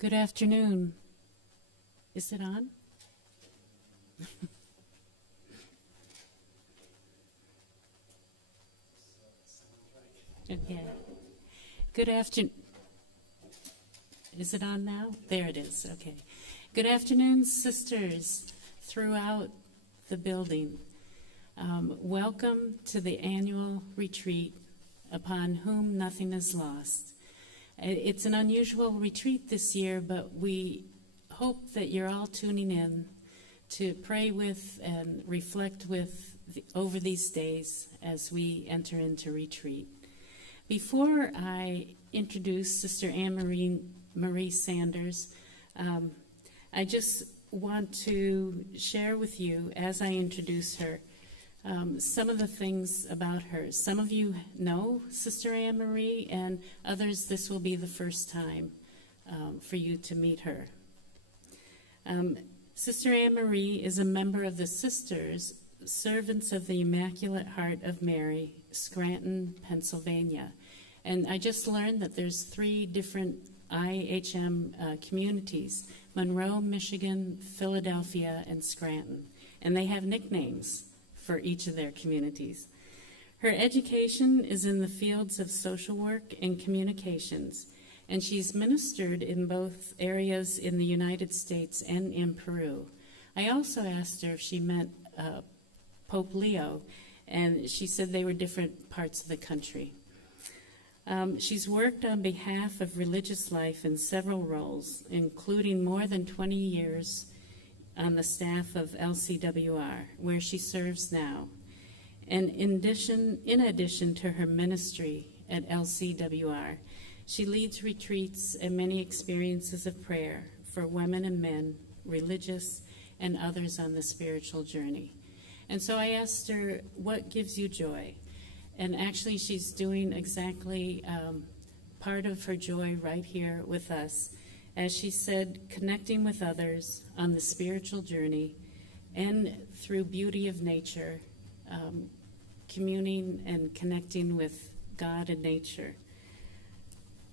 Good afternoon. Is it on? Okay. Good afternoon. Is it on now? There it is. Okay. Good afternoon, sisters throughout the building. Welcome to the annual retreat, Upon Whom Nothing is Lost. It's an unusual retreat this year, but we hope that you're all tuning in to pray with and reflect with over these days as we enter into retreat. Before I introduce Sister Anne-Marie Sanders, I just want to share with you, as I introduce her, some of the things about her. Some of you know Sister Anne-Marie, and others, this will be the first time for you to meet her. Sister Anne-Marie is a member of the Sisters, Servants of the Immaculate Heart of Mary, Scranton, Pennsylvania. And I just learned that there's 3 different IHM communities: Monroe, Michigan, Philadelphia, and Scranton. And they have nicknames for each of their communities. Her education is in the fields of social work and communications, and she's ministered in both areas in the United States and in Peru. I also asked her if she met Pope Leo, and she said they were different parts of the country. She's worked on behalf of religious life in several roles, including more than 20 years on the staff of LCWR, where she serves now. And in addition to her ministry at LCWR, she leads retreats and many experiences of prayer for women and men, religious and others on the spiritual journey. And so I asked her, what gives you joy? And actually she's doing exactly part of her joy right here with us. As she said, connecting with others on the spiritual journey and through beauty of nature, communing and connecting with God and nature.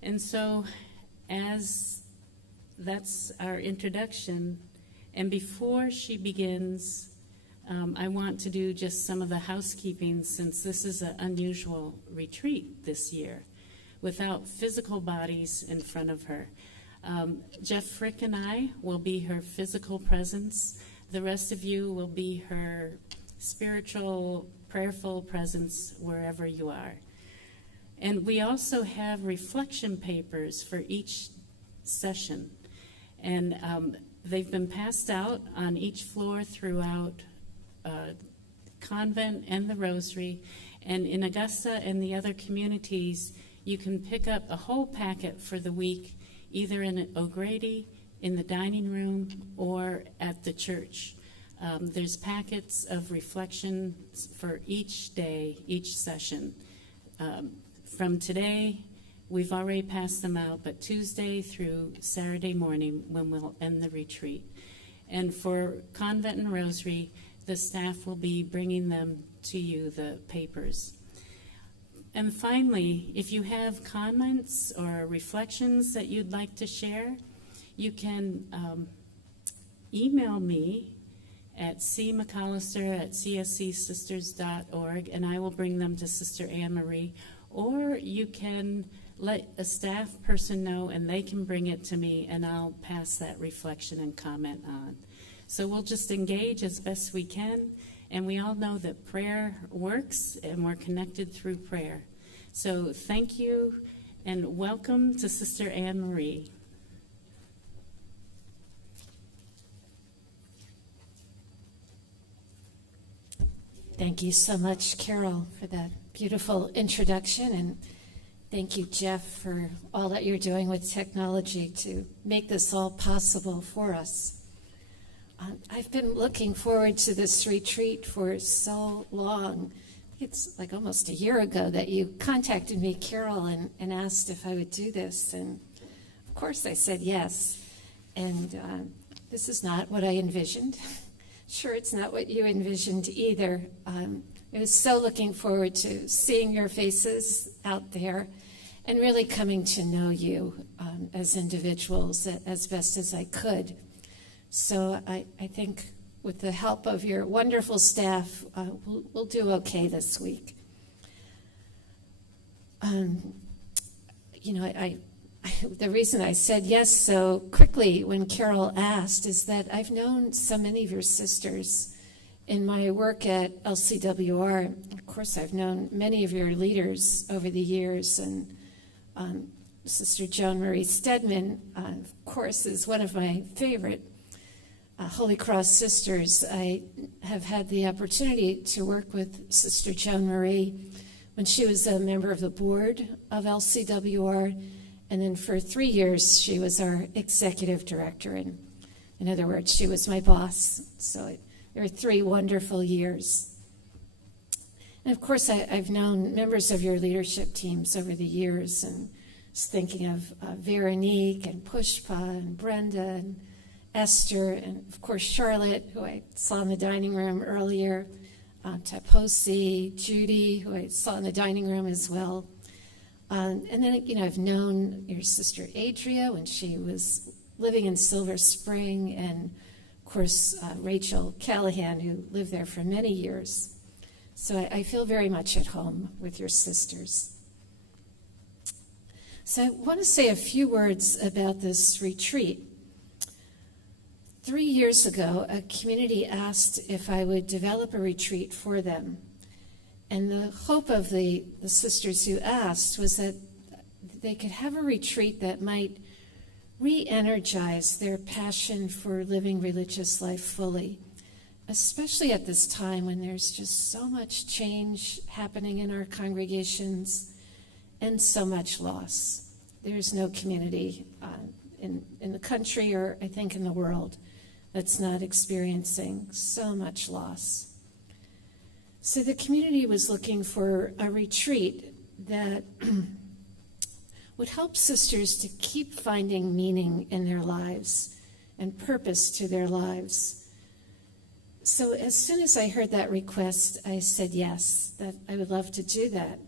And so as that's our introduction, and before she begins, I want to do just some of the housekeeping, since this is an unusual retreat this year without physical bodies in front of her. Jeff Frick and I will be her physical presence. The rest of you will be her spiritual, prayerful presence wherever you are. And we also have reflection papers for each session. And they've been passed out on each floor throughout Convent and the Rosary. And in Augusta and the other communities, you can pick up a whole packet for the week, either in O'Grady, in the dining room, or at the church. There's packets of reflections for each day, each session. From today, we've already passed them out, but Tuesday through Saturday morning when we'll end the retreat. And for Convent and Rosary, the staff will be bringing them to you, the papers. And finally, if you have comments or reflections that you'd like to share, you can email me at cmcallister@cscsisters.org, and I will bring them to Sister Anne-Marie. Or you can let a staff person know, and they can bring it to me, and I'll pass that reflection and comment on. So we'll just engage as best we can, and we all know that prayer works, and we're connected through prayer. So thank you, and welcome to Sister Anne-Marie. Thank you so much, Carol, for that beautiful introduction, and thank you, Jeff, for all that you're doing with technology to make this all possible for us. I've been looking forward to this retreat for so long. It's like almost a year ago that you contacted me, Carol, and asked if I would do this, and of course I said yes. And this is not what I envisioned. Sure, it's not what you envisioned either. I was so looking forward to seeing your faces out there and really coming to know you as individuals as best as I could. So I think with the help of your wonderful staff, we'll do okay this week. The reason I said yes so quickly when Carol asked is that I've known so many of your sisters in my work at LCWR. Of course, I've known many of your leaders over the years, and Sister Joan Marie Stedman, of course, is one of my favorite Holy Cross sisters. I have had the opportunity to work with Sister Joan Marie when she was a member of the board of LCWR, and then for 3 years she was our executive director. And in other words, she was my boss. So there were 3 wonderful years. And of course, I've known members of your leadership teams over the years, and was thinking of Veronique and Pushpa and Brenda and Esther, and of course Charlotte, who I saw in the dining room earlier, Taposi, Judy, who I saw in the dining room as well. And then, I've known your sister Adria when she was living in Silver Spring, and of course Rachel Callahan, who lived there for many years. So I feel very much at home with your sisters. So I want to say a few words about this retreat. 3 years ago, a community asked if I would develop a retreat for them. And the hope of the sisters who asked was that they could have a retreat that might re-energize their passion for living religious life fully, especially at this time when there's just so much change happening in our congregations and so much loss. There's no community in the country, or I think in the world, that's not experiencing so much loss. So the community was looking for a retreat that would help sisters to keep finding meaning in their lives and purpose to their lives. So as soon as I heard that request, I said yes, that I would love to do that.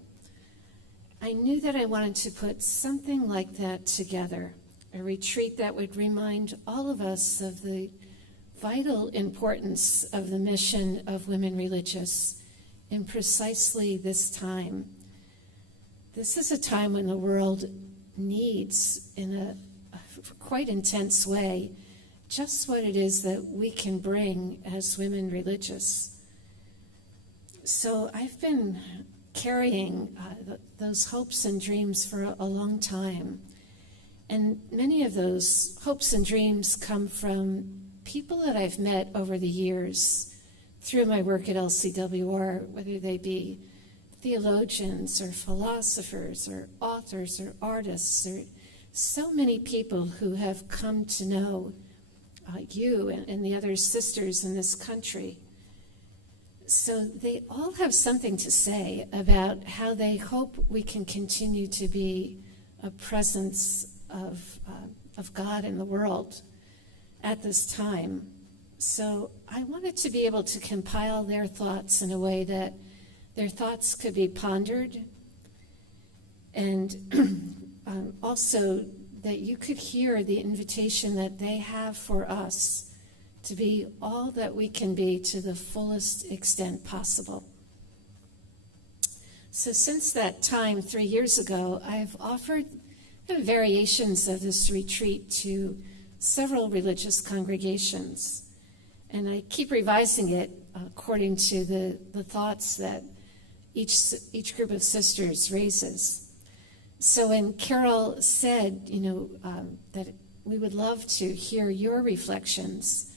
I knew that I wanted to put something like that together, a retreat that would remind all of us of the vital importance of the mission of Women Religious in precisely this time. This is a time when the world needs, in a quite intense way, just what it is that we can bring as women religious. So I've been carrying those hopes and dreams for a long time. And many of those hopes and dreams come from people that I've met over the years through my work at LCWR, whether they be theologians or philosophers or authors or artists, or so many people who have come to know you and the other sisters in this country. So they all have something to say about how they hope we can continue to be a presence of God in the world at this time. So I wanted to be able to compile their thoughts in a way that their thoughts could be pondered, and also that you could hear the invitation that they have for us to be all that we can be to the fullest extent possible. So since that time, 3 years ago, I've offered variations of this retreat to several religious congregations, and I keep revising it according to the thoughts that each group of sisters raises. So when Carol said, that we would love to hear your reflections,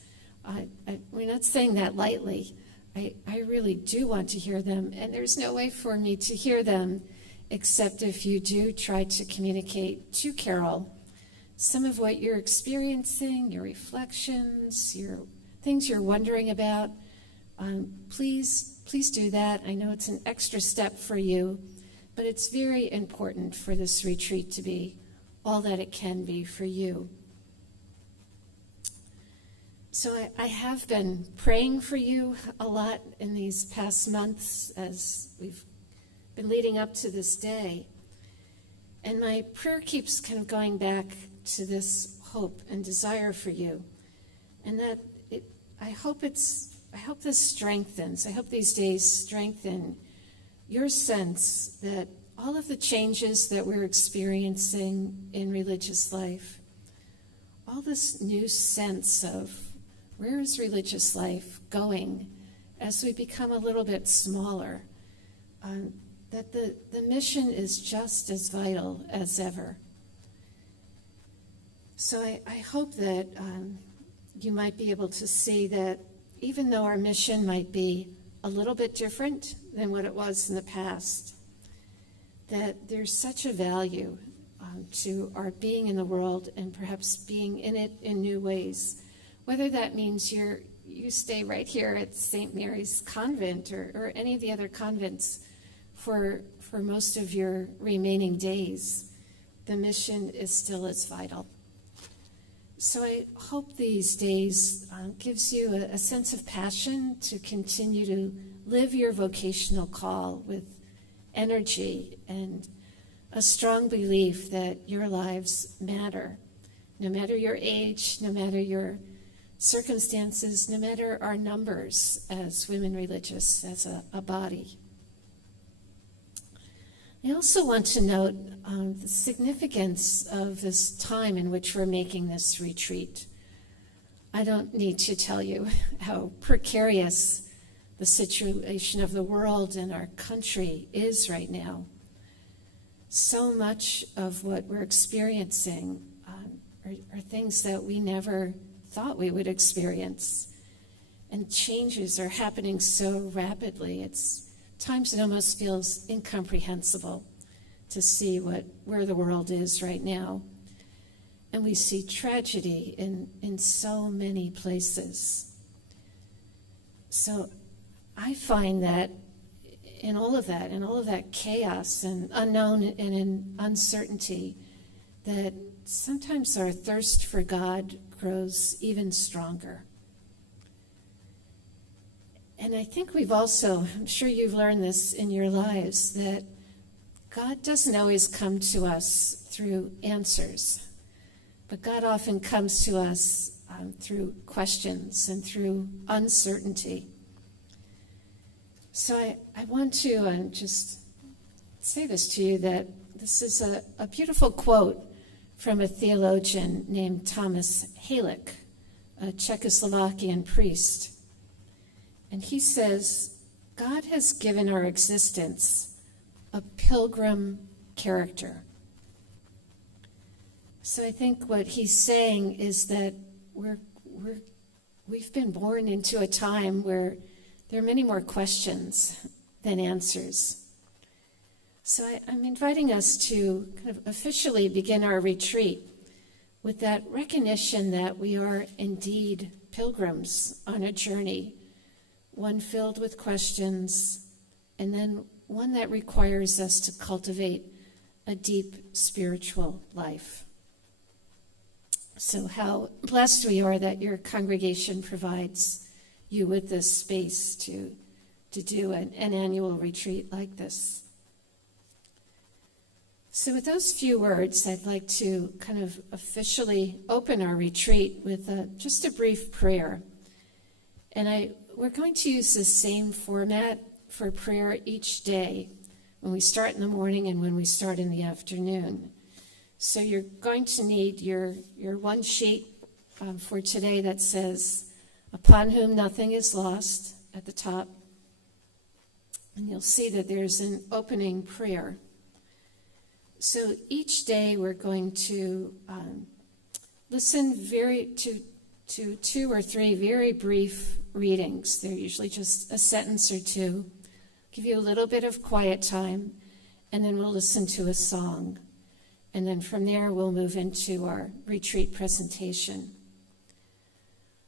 we're not saying that lightly. I really do want to hear them, and there's no way for me to hear them except if you do try to communicate to Carol some of what you're experiencing, your reflections, your things you're wondering about. Please do that. I know it's an extra step for you, but it's very important for this retreat to be all that it can be for you. So I have been praying for you a lot in these past months as we've been leading up to this day. And my prayer keeps kind of going back to this hope and desire for you. And that I hope this strengthens, I hope these days strengthen your sense that all of the changes that we're experiencing in religious life, all this new sense of where is religious life going as we become a little bit smaller, that the mission is just as vital as ever. So I hope that you might be able to see that even though our mission might be a little bit different than what it was in the past, that there's such a value to our being in the world and perhaps being in it in new ways. Whether that means you stay right here at St. Mary's Convent or any of the other convents for most of your remaining days, the mission is still as vital. So I hope these days gives you a sense of passion to continue to live your vocational call with energy and a strong belief that your lives matter, no matter your age, no matter your circumstances, no matter our numbers as women religious, as a body. I also want to note the significance of this time in which we're making this retreat. I don't need to tell you how precarious the situation of the world and our country is right now. So much of what we're experiencing are things that we never thought we would experience. And changes are happening so rapidly. It's times it almost feels incomprehensible to see where the world is right now. And we see tragedy in so many places. So I find that in all of that chaos and unknown and in uncertainty, that sometimes our thirst for God grows even stronger. And I think we've also, I'm sure you've learned this in your lives, that God doesn't always come to us through answers, but God often comes to us through questions and through uncertainty. So I want to just say this to you, that this is a beautiful quote from a theologian named Thomas Halik, a Czechoslovakian priest. And he says, God has given our existence a pilgrim character. So I think what he's saying is that we've been born into a time where there are many more questions than answers. So I'm inviting us to kind of officially begin our retreat with that recognition that we are indeed pilgrims on a journey, one filled with questions, and then one that requires us to cultivate a deep spiritual life. So how blessed we are that your congregation provides you with this space to do an annual retreat like this. So with those few words, I'd like to kind of officially open our retreat with just a brief prayer. And we're going to use the same format for prayer each day, when we start in the morning and when we start in the afternoon. So you're going to need your one sheet for today that says, "Upon whom nothing is lost," at the top. And you'll see that there's an opening prayer. So each day we're going to listen to 2 or 3 very brief readings. They're usually just a sentence or two. Give you a little bit of quiet time, and then we'll listen to a song. And then from there we'll move into our retreat presentation.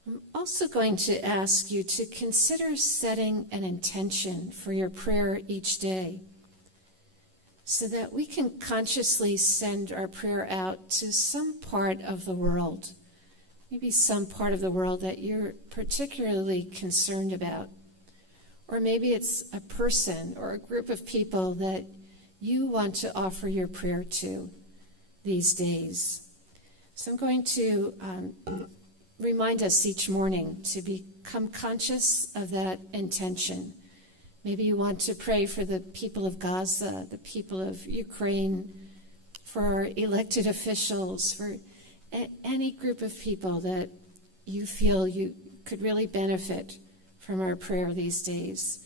I'm also going to ask you to consider setting an intention for your prayer each day, so that we can consciously send our prayer out to some part of the world, maybe some part of the world that you're particularly concerned about. Or maybe it's a person or a group of people that you want to offer your prayer to these days. So I'm going to remind us each morning to become conscious of that intention. Maybe you want to pray for the people of Gaza, the people of Ukraine, for our elected officials, for any group of people that you feel you could really benefit from our prayer these days.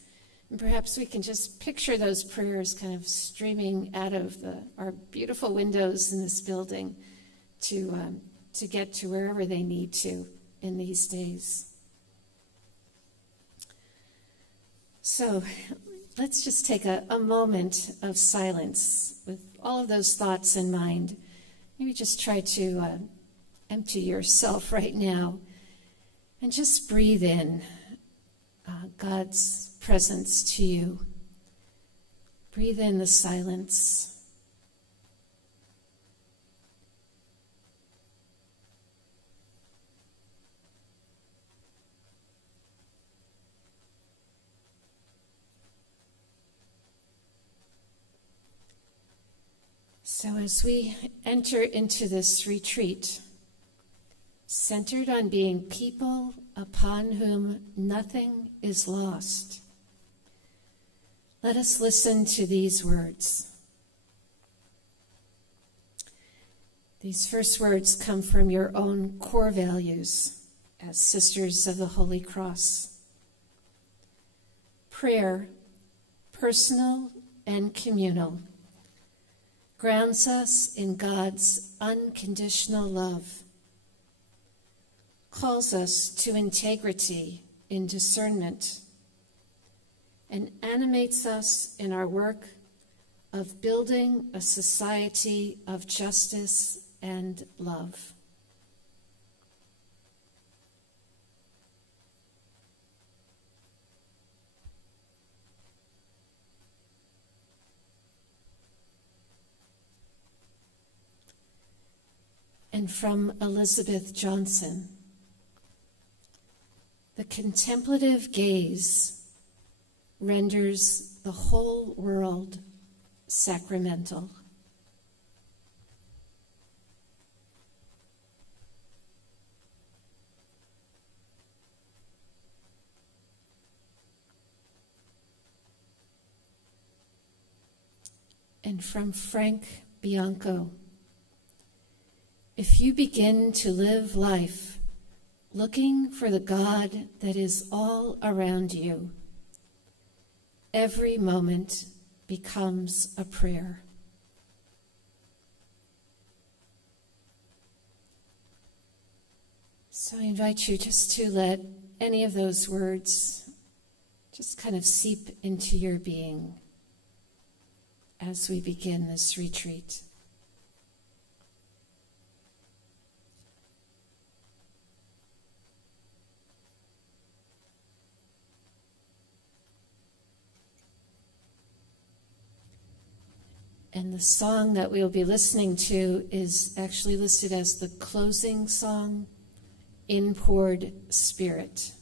And perhaps we can just picture those prayers kind of streaming out of our beautiful windows in this building to get to wherever they need to in these days. So let's just take a moment of silence with all of those thoughts in mind. Maybe just try to empty yourself right now and just breathe in God's presence to you. Breathe in the silence. So as we enter into this retreat, centered on being people upon whom nothing is lost, let us listen to these words. These first words come from your own core values as Sisters of the Holy Cross. Prayer, personal and communal, grounds us in God's unconditional love, calls us to integrity in discernment, and animates us in our work of building a society of justice and love. And from Elizabeth Johnson, the contemplative gaze renders the whole world sacramental. And from Frank Bianco, if you begin to live life looking for the God that is all around you, every moment becomes a prayer. So I invite you just to let any of those words just kind of seep into your being as we begin this retreat. And the song that we'll be listening to is actually listed as the closing song, Inpoured Spirit.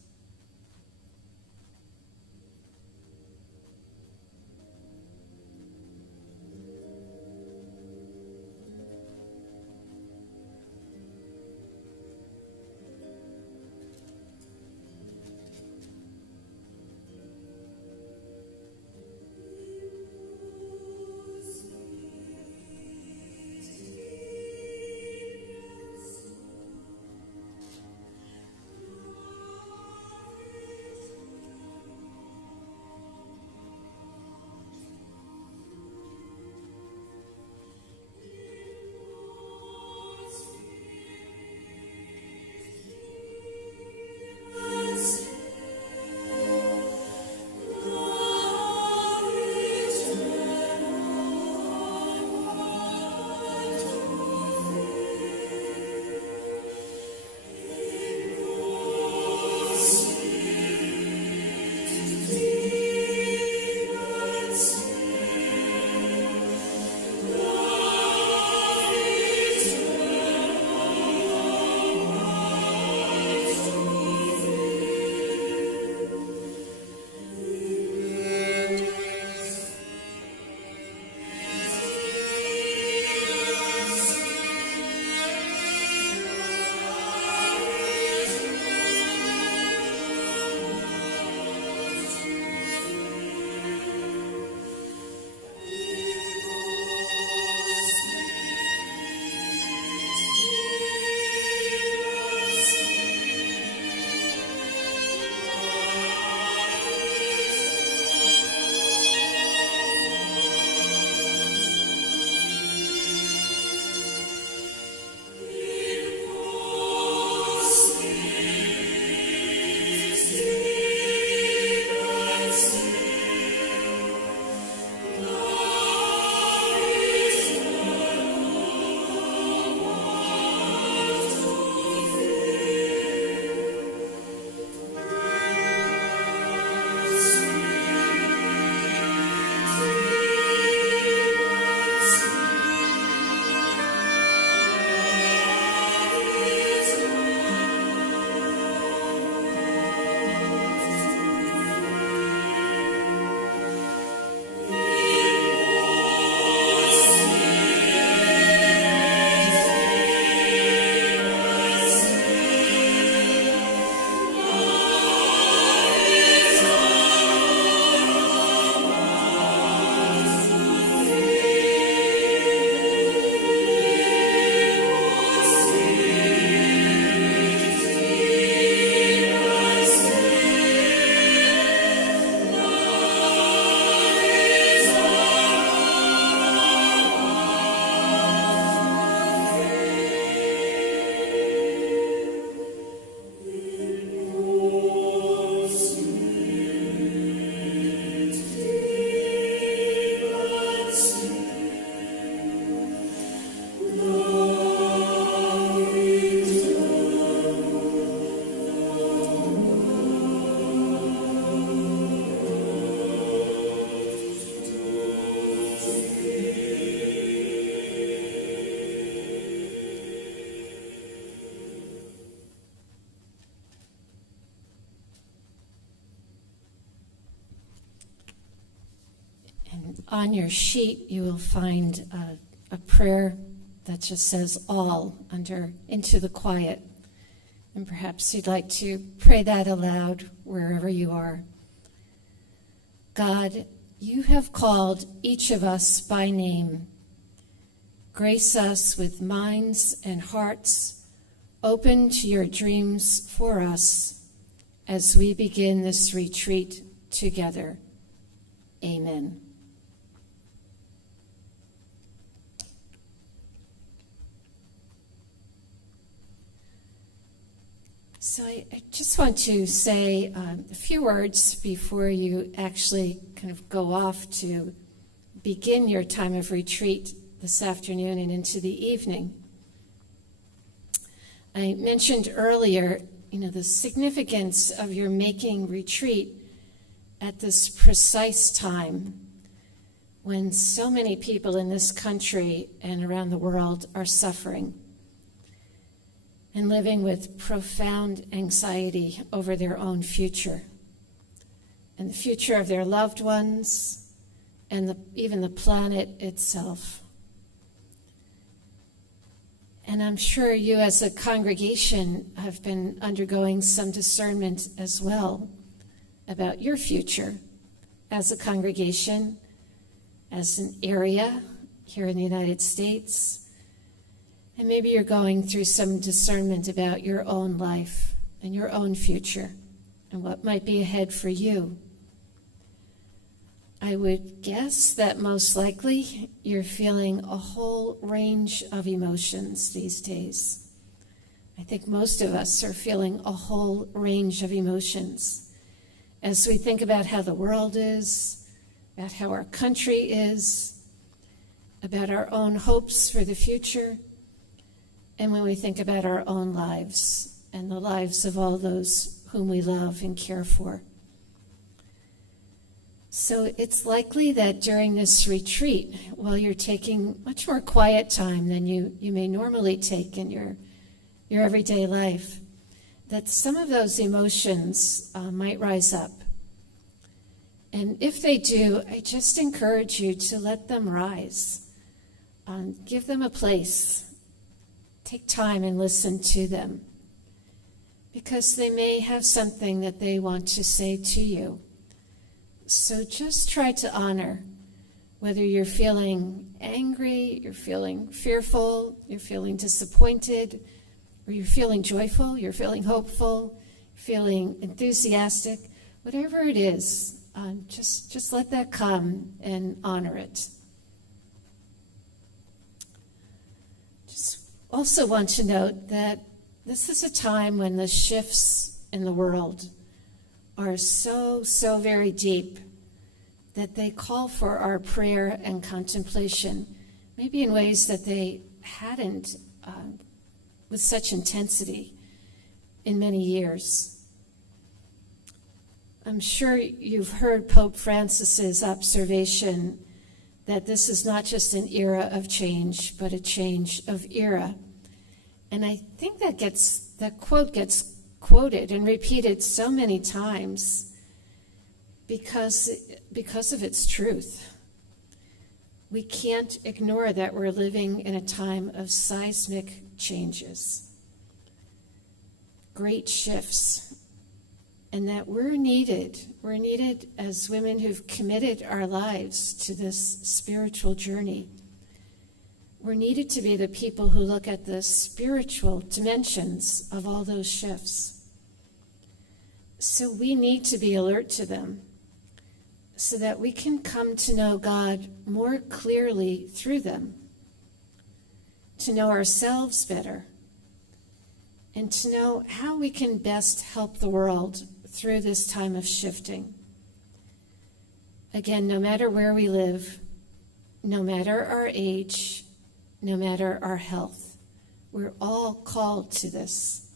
on your sheet you will find a prayer that just says all under Into the Quiet. And perhaps you'd like to pray that aloud wherever you are. God, you have called each of us by name. Grace us with minds and hearts open to your dreams for us as we begin this retreat together. Amen. So I just want to say a few words before you actually kind of go off to begin your time of retreat this afternoon and into the evening. I mentioned earlier, the significance of your making retreat at this precise time when so many people in this country and around the world are suffering and living with profound anxiety over their own future and the future of their loved ones and even the planet itself. And I'm sure you as a congregation have been undergoing some discernment as well about your future as a congregation, as an area here in the United States. And maybe you're going through some discernment about your own life and your own future and what might be ahead for you. I would guess that most likely you're feeling a whole range of emotions these days. I think most of us are feeling a whole range of emotions as we think about how the world is, about how our country is, about our own hopes for the future, and when we think about our own lives and the lives of all those whom we love and care for. So it's likely that during this retreat, while you're taking much more quiet time than you may normally take in your everyday life, that some of those emotions might rise up. And if they do, I just encourage you to let them rise. Give them a place. Take time and listen to them, because they may have something that they want to say to you. So just try to honor whether you're feeling angry, you're feeling fearful, you're feeling disappointed, or you're feeling joyful, you're feeling hopeful, feeling enthusiastic, whatever it is, just let that come and honor it. Just also want to note that this is a time when the shifts in the world are so very deep that they call for our prayer and contemplation, maybe in ways that they hadn't with such intensity in many years. I'm sure you've heard Pope Francis's observation that this is not just an era of change, but a change of era. And I think that quote gets quoted and repeated so many times because of its truth. We can't ignore that we're living in a time of seismic changes, great shifts, and that we're needed as women who've committed our lives to this spiritual journey. We're needed to be the people who look at the spiritual dimensions of all those shifts. So we need to be alert to them so that we can come to know God more clearly through them, to know ourselves better, and to know how we can best help the world through this time of shifting. Again, no matter where we live, no matter our age, no matter our health, we're all called to this.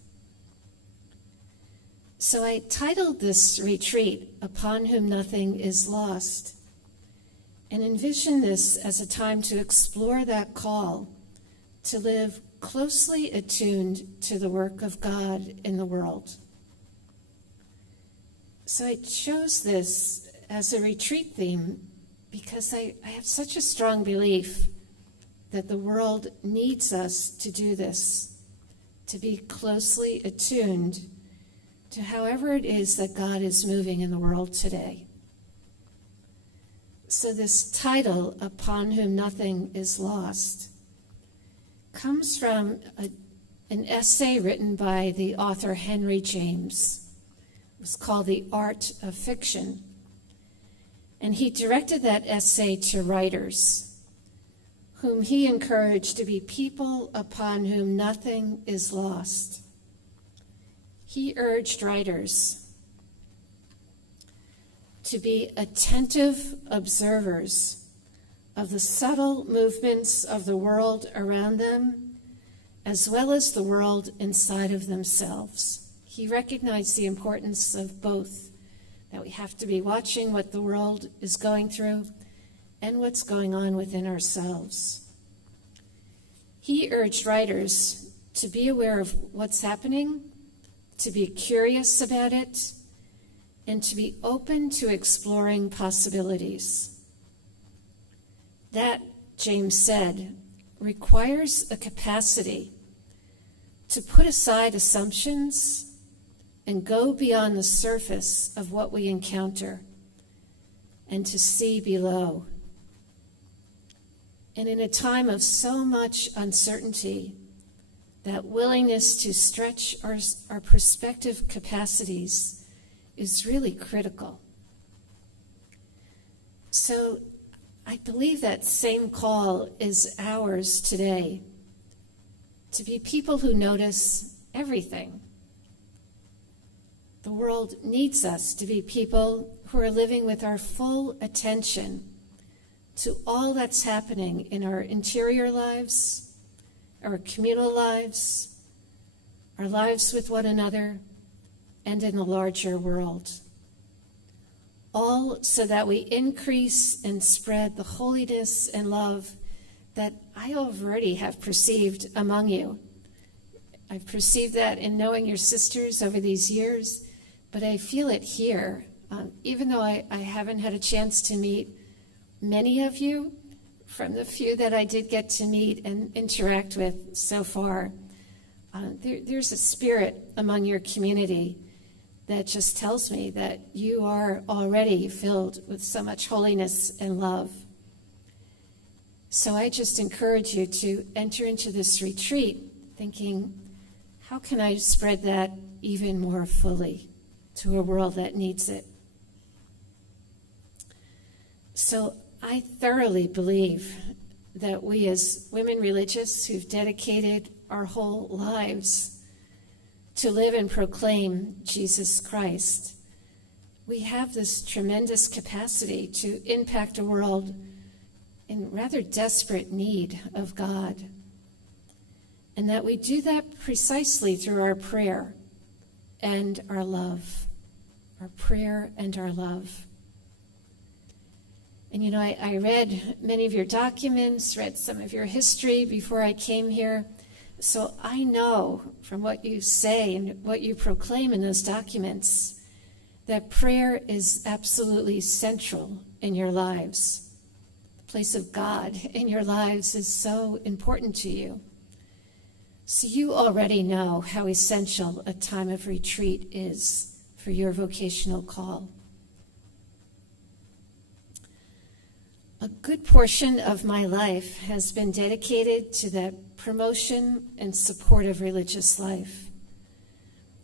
So I titled this retreat, Upon Whom Nothing is Lost, and envision this as a time to explore that call to live closely attuned to the work of God in the world. So I chose this as a retreat theme because I have such a strong belief that the world needs us to do this, to be closely attuned to however it is that God is moving in the world today. So this title, Upon Whom Nothing is Lost, comes from an essay written by the author Henry James. It was called The Art of Fiction. And he directed that essay to writers, whom he encouraged to be people upon whom nothing is lost. He urged writers to be attentive observers of the subtle movements of the world around them, as well as the world inside of themselves. He recognized the importance of both, that we have to be watching what the world is going through and what's going on within ourselves. He urged writers to be aware of what's happening, to be curious about it, and to be open to exploring possibilities. That, James said, requires a capacity to put aside assumptions and go beyond the surface of what we encounter and to see below. And in a time of so much uncertainty, that willingness to stretch our perspective capacities is really critical. So I believe that same call is ours today, to be people who notice everything. The world needs us to be people who are living with our full attention to all that's happening in our interior lives, our communal lives, our lives with one another, and in the larger world. All so that we increase and spread the holiness and love that I already have perceived among you. I've perceived that in knowing your sisters over these years, but I feel it here. Even though I haven't had a chance to meet many of you, from the few that I did get to meet and interact with so far, there's a spirit among your community that just tells me that you are already filled with so much holiness and love. So I just encourage you to enter into this retreat thinking, how can I spread that even more fully to a world that needs it? So I thoroughly believe that we as women religious who've dedicated our whole lives to live and proclaim Jesus Christ, we have this tremendous capacity to impact a world in rather desperate need of God. And that we do that precisely through our prayer and our love. Our prayer and our love. And I read many of your documents, read some of your history before I came here. So I know from what you say and what you proclaim in those documents that prayer is absolutely central in your lives. The place of God in your lives is so important to you. So you already know how essential a time of retreat is for your vocational call. A good portion of my life has been dedicated to the promotion and support of religious life.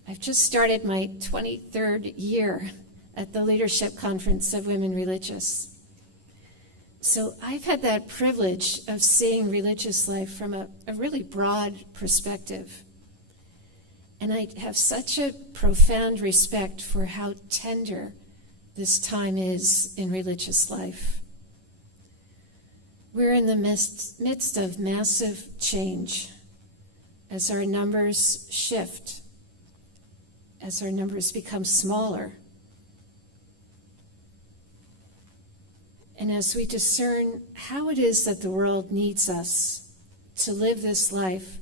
I've just started my 23rd year at the Leadership Conference of Women Religious. So I've had that privilege of seeing religious life from a really broad perspective. And I have such a profound respect for how tender this time is in religious life. We're in the midst of massive change as our numbers shift, as our numbers become smaller, and as we discern how it is that the world needs us to live this life,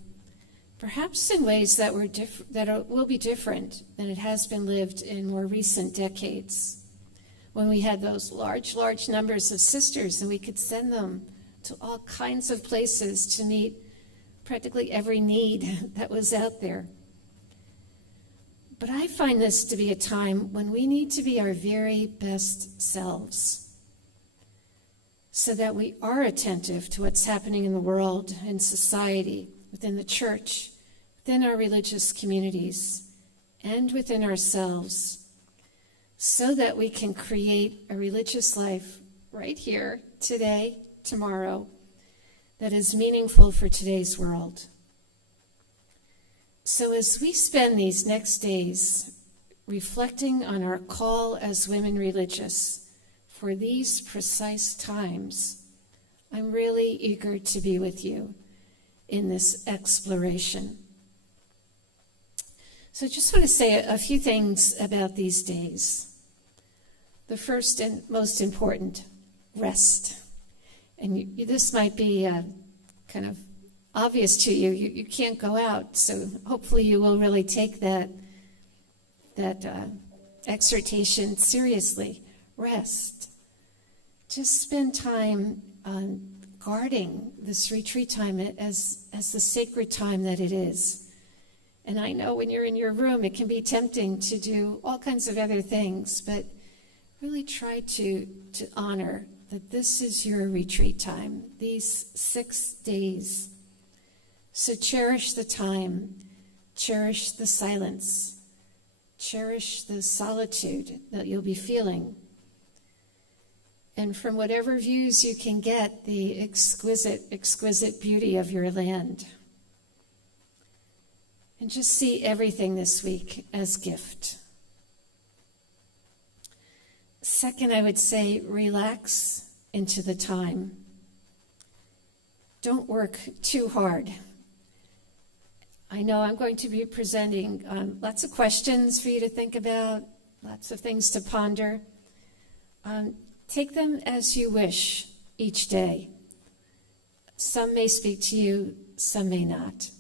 perhaps in ways that will be different than it has been lived in more recent decades. when we had those large, large numbers of sisters, and we could send them to all kinds of places to meet practically every need that was out there. But I find this to be a time when we need to be our very best selves, so that we are attentive to what's happening in the world, in society, within the church, within our religious communities, and within ourselves, so that we can create a religious life right here, today, tomorrow, that is meaningful for today's world. So as we spend these next days reflecting on our call as women religious for these precise times, I'm really eager to be with you in this exploration. So I just want to say a few things about these days. The first and most important, rest. And this might be kind of obvious to you. You can't go out, so hopefully you will really take that exhortation seriously. Rest. Just spend time guarding this retreat time as the sacred time that it is. And I know when you're in your room, it can be tempting to do all kinds of other things, but really try to honor that this is your retreat time, these 6 days. So cherish the time, cherish the silence, cherish the solitude that you'll be feeling. And from whatever views you can get, the exquisite, exquisite beauty of your land. And just see everything this week as gift. Second, I would say relax into the time. Don't work too hard. I know I'm going to be presenting lots of questions for you to think about, lots of things to ponder. Take them as you wish each day. Some may speak to you, some may not.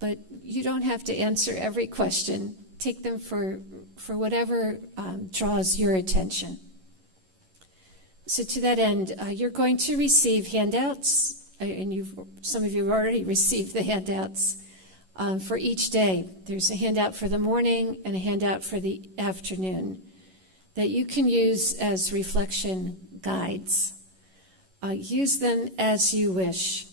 But you don't have to answer every question. Take them for whatever draws your attention. So to that end, you're going to receive handouts, and some of you have already received the handouts for each day. There's a handout for the morning and a handout for the afternoon that you can use as reflection guides. Use them as you wish.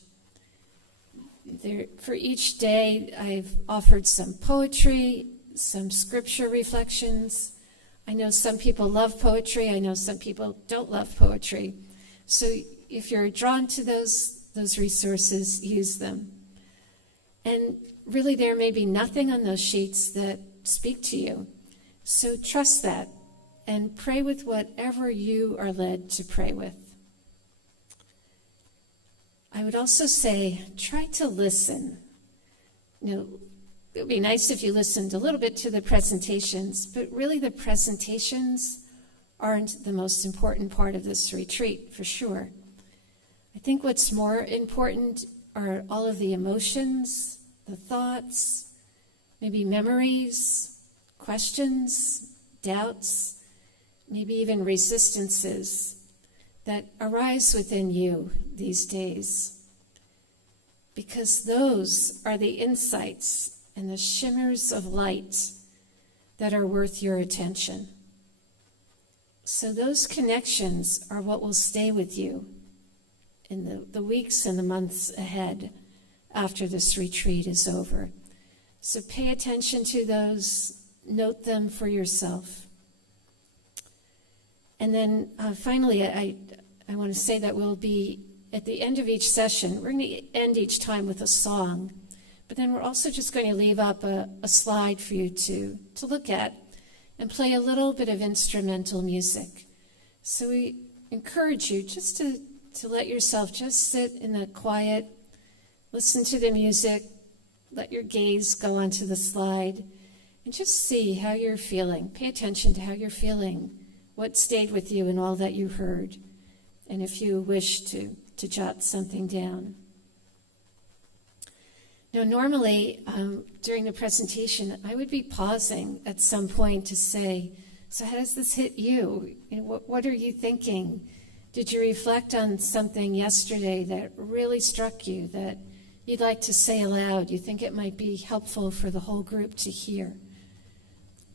For each day, I've offered some poetry, some scripture reflections. I know some people love poetry. I know some people don't love poetry. So if you're drawn to those resources, use them. And really, there may be nothing on those sheets that speak to you. So trust that and pray with whatever you are led to pray with. I would also say, try to listen. It would be nice if you listened a little bit to the presentations, but really the presentations aren't the most important part of this retreat, for sure. I think what's more important are all of the emotions, the thoughts, maybe memories, questions, doubts, maybe even resistances that arise within you these days. Because those are the insights and the shimmers of light that are worth your attention. So those connections are what will stay with you in the weeks and the months ahead after this retreat is over. So pay attention to those, note them for yourself. And then finally, I want to say that we'll be, at the end of each session, we're going to end each time with a song, but then we're also just going to leave up a slide for you to look at and play a little bit of instrumental music. So we encourage you just to let yourself just sit in that quiet, listen to the music, let your gaze go onto the slide, and just see how you're feeling. Pay attention to how you're feeling, what stayed with you in all that you heard, and if you wish to jot something down. Now, normally, during the presentation, I would be pausing at some point to say So how does this hit you? What are you thinking? Did you reflect on something yesterday that really struck you, that you'd like to say aloud? You think it might be helpful for the whole group to hear?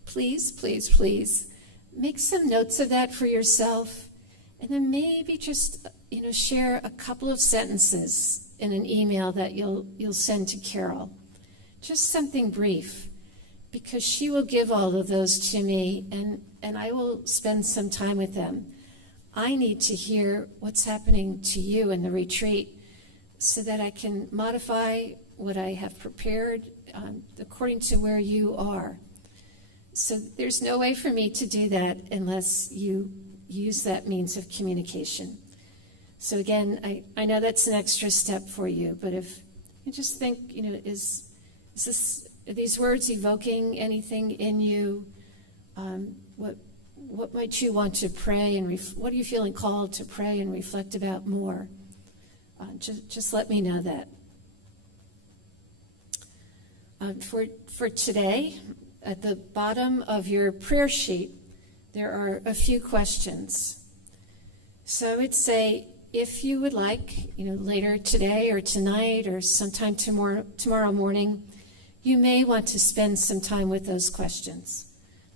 Please, please, please, make some notes of that for yourself, and then maybe just share a couple of sentences in an email that you'll send to Carol. Just something brief, because she will give all of those to me, and I will spend some time with them. I need to hear what's happening to you in the retreat so that I can modify what I have prepared according to where you are. So there's no way for me to do that unless you use that means of communication. So again, I know that's an extra step for you, but if you just think, are these words evoking anything in you? What might you want to pray and what are you feeling called to pray and reflect about more? Just let me know that. For today, at the bottom of your prayer sheet, there are a few questions. So I would say, if you would like, later today or tonight or sometime tomorrow morning, you may want to spend some time with those questions.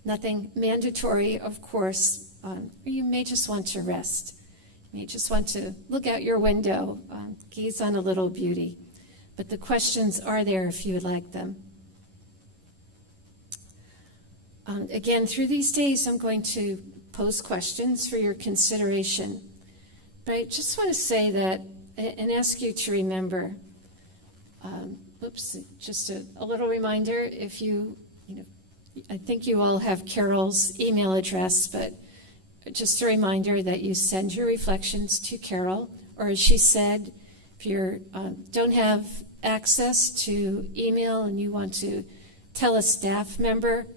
Nothing mandatory, of course, or you may just want to rest. You may just want to look out your window, gaze on a little beauty. But the questions are there if you would like them. Again, through these days, I'm going to pose questions for your consideration. But I just want to say that and ask you to remember, just a little reminder, if I think you all have Carol's email address, but just a reminder that you send your reflections to Carol, or as she said, if you don't have access to email and you want to tell a staff member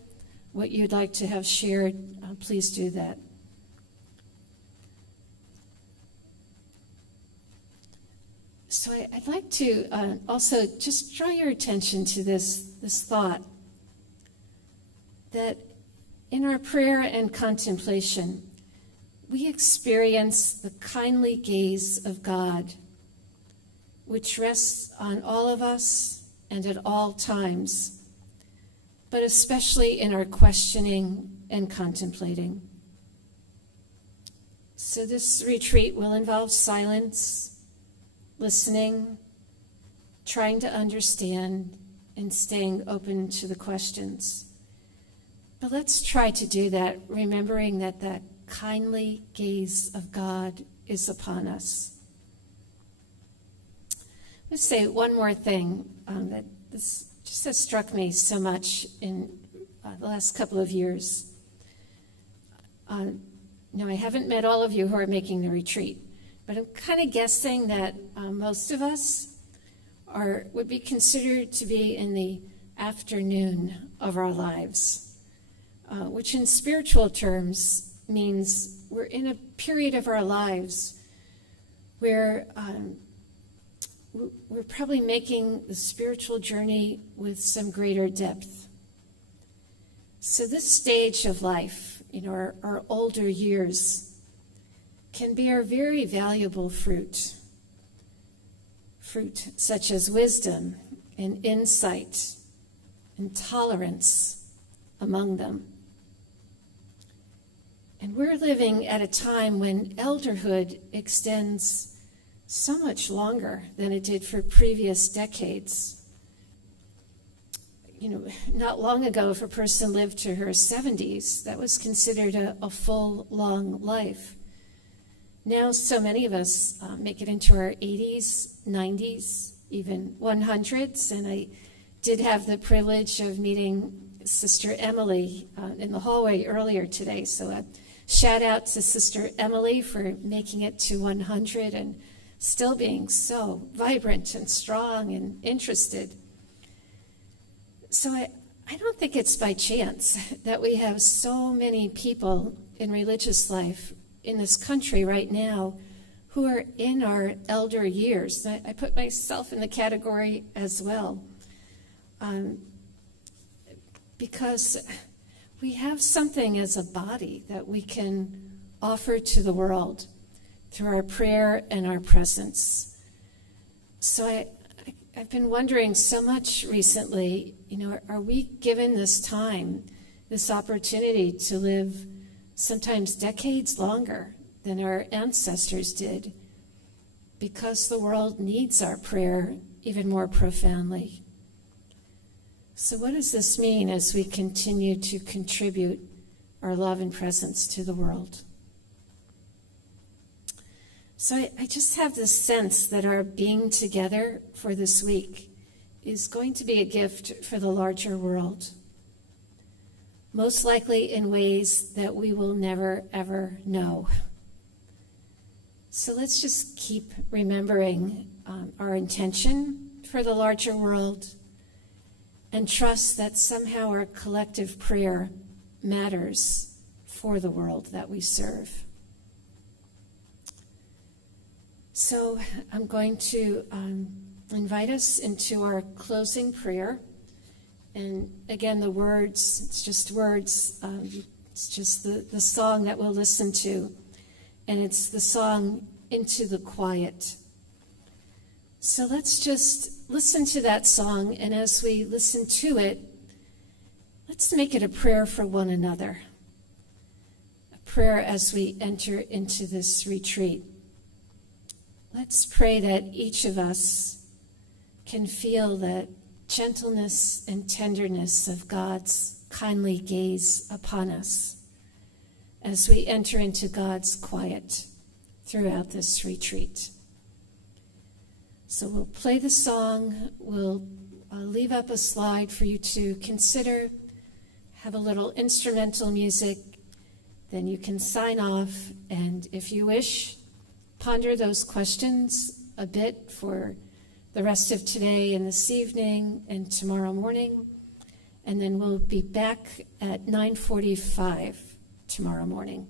what you'd like to have shared, please do that. So I'd like to also just draw your attention to this thought that in our prayer and contemplation, we experience the kindly gaze of God, which rests on all of us and at all times, but especially in our questioning and contemplating. So this retreat will involve silence, listening, trying to understand, and staying open to the questions. But let's try to do that, remembering that that kindly gaze of God is upon us. Let's say one more thing that this just has struck me so much in the last couple of years. I haven't met all of you who are making the retreat, but I'm kind of guessing that most of us would be considered to be in the afternoon of our lives, which in spiritual terms means we're in a period of our lives where we're probably making the spiritual journey with some greater depth. So this stage of life, our older years, can bear very valuable fruit such as wisdom and insight and tolerance among them. And we're living at a time when elderhood extends so much longer than it did for previous decades. Not long ago, if a person lived to her 70s, that was considered a full, long life. Now, so many of us make it into our 80s, 90s, even 100s, and I did have the privilege of meeting Sister Emily in the hallway earlier today, so a shout out to Sister Emily for making it to 100 and still being so vibrant and strong and interested. So I don't think it's by chance that we have so many people in religious life in this country right now who are in our elder years. I put myself in the category as well. Because we have something as a body that we can offer to the world through our prayer and our presence. So I've been wondering so much recently, are we given this time, this opportunity to live sometimes decades longer than our ancestors did, because the world needs our prayer even more profoundly? So what does this mean as we continue to contribute our love and presence to the world? So I just have this sense that our being together for this week is going to be a gift for the larger world, most likely in ways that we will never, ever know. So let's just keep remembering our intention for the larger world, and trust that somehow our collective prayer matters for the world that we serve. So I'm going to invite us into our closing prayer. And again, the words, it's just words. It's just the song that we'll listen to. And it's the song Into the Quiet. So let's just listen to that song, and as we listen to it, let's make it a prayer for one another. A prayer as we enter into this retreat. Let's pray that each of us can feel that gentleness and tenderness of God's kindly gaze upon us as we enter into God's quiet throughout this retreat. So we'll play the song, we'll leave up a slide for you to consider, have a little instrumental music, then you can sign off, and if you wish, ponder those questions a bit for the rest of today and this evening and tomorrow morning, and then we'll be back at 9:45 tomorrow morning.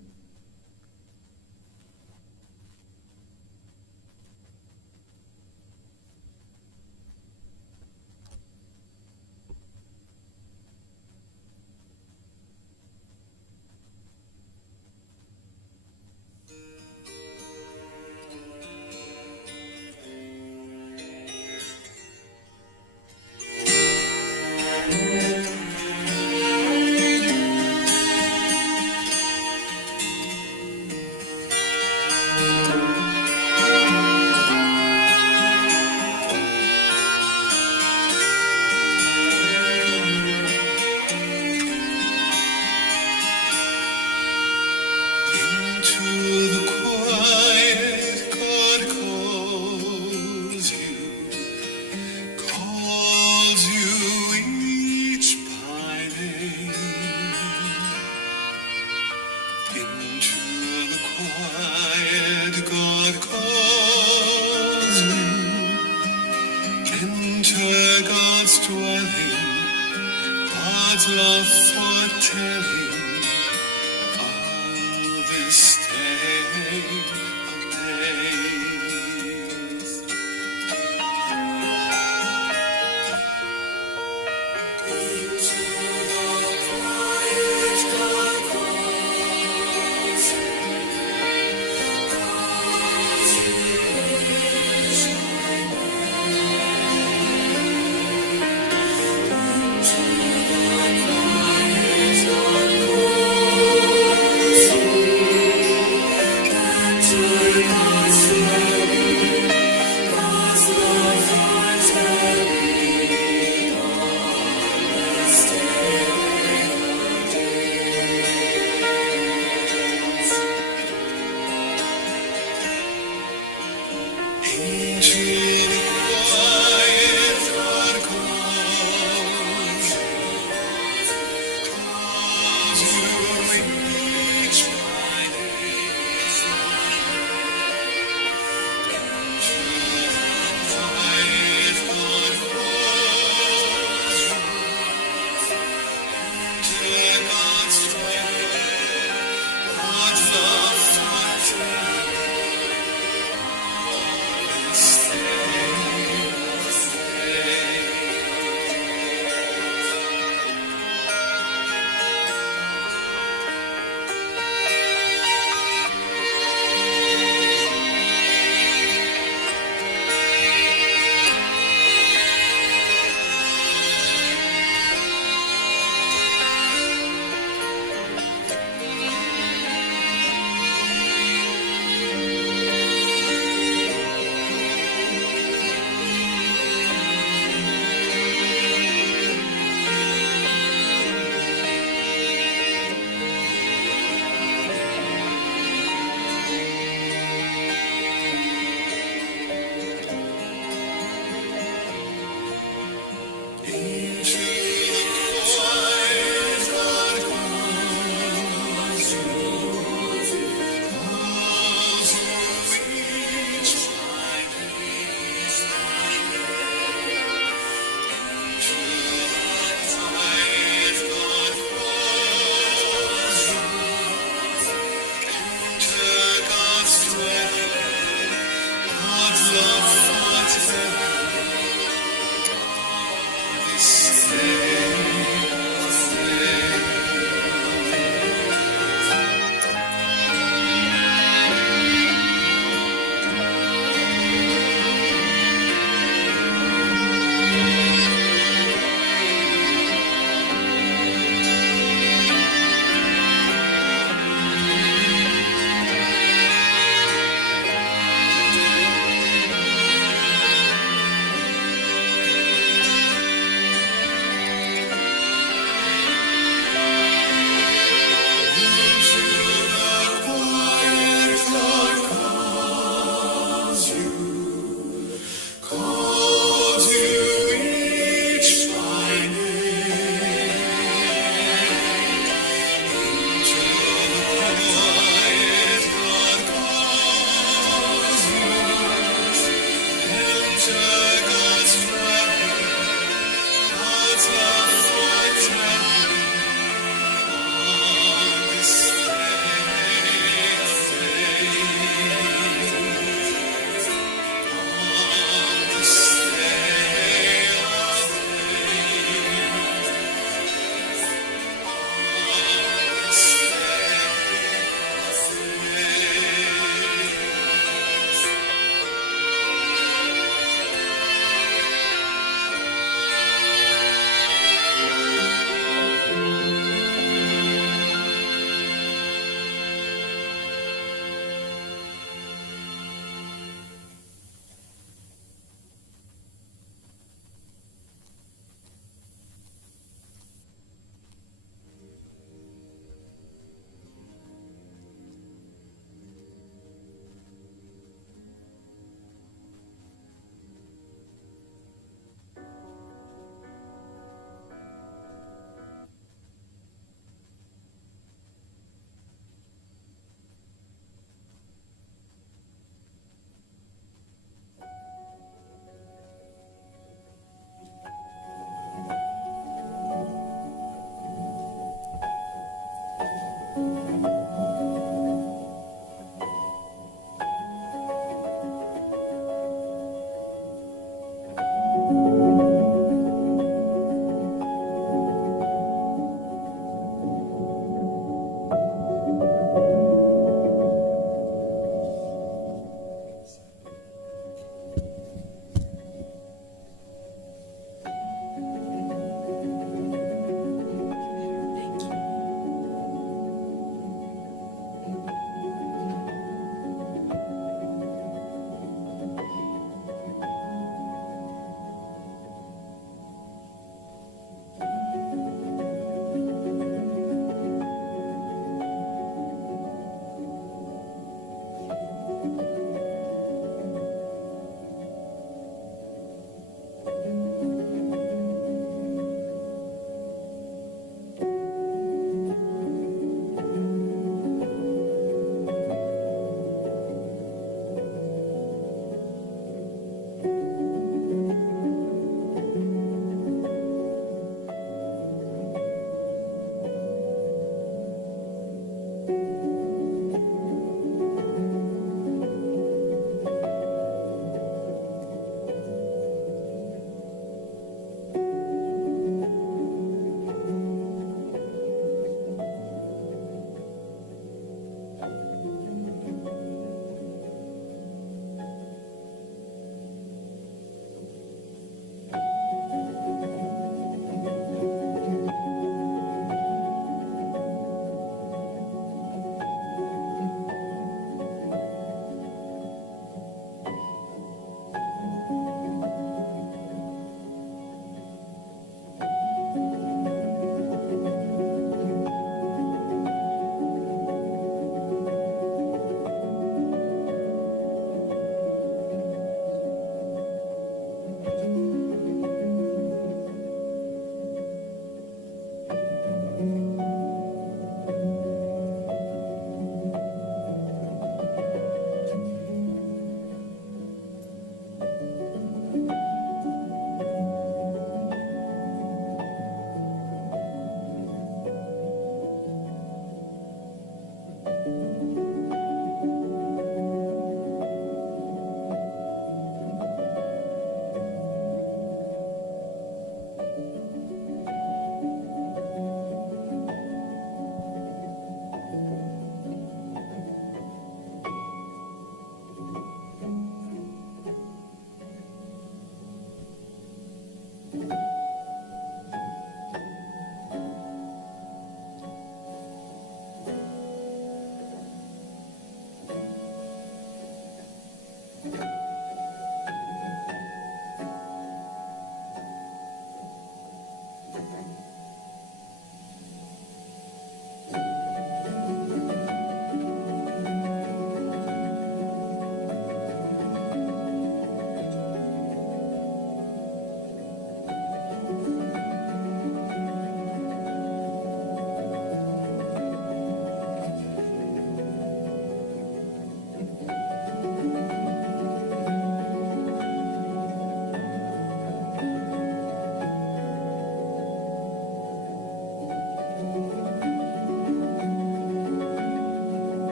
To He